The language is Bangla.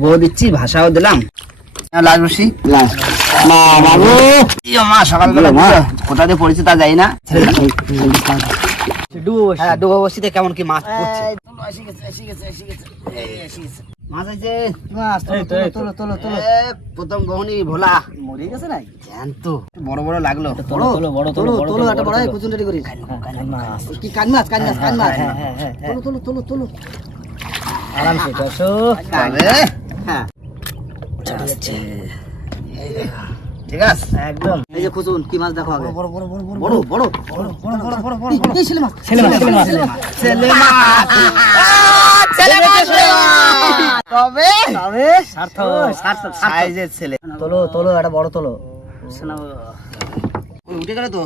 বউ দিচ্ছি, ভাষাও দিলাম। লাস্ট বসি মা, সকালবেলা কোথা দিয়ে পড়েছে তা যাই না। ডুবো বসিতে কেমন কি মাছ পড়ছে। মাছ আছে, প্রথম বহনি ভোলা মরে গেছে নাই তো বড় বড় লাগলো। কি কান মাছ, কান মাছ, কান মাছ। আরামসে বসো। ঠিক আছে একদম। এই যে খুশুন কি মাছ দেখো আগে। বড় বড় বড় বড় বড় বড় বড় বড় বড় বড় বড় বড় ছেলে মাছ, ছেলে মাছ, ছেলে মাছ, ছেলে মাছ, ছেলে মাছ। তবে তবে সার্থক, সার্থক সাইজের ছেলে। তোলো তোলো, একটা বড় তোলো। উঠে গেল তো।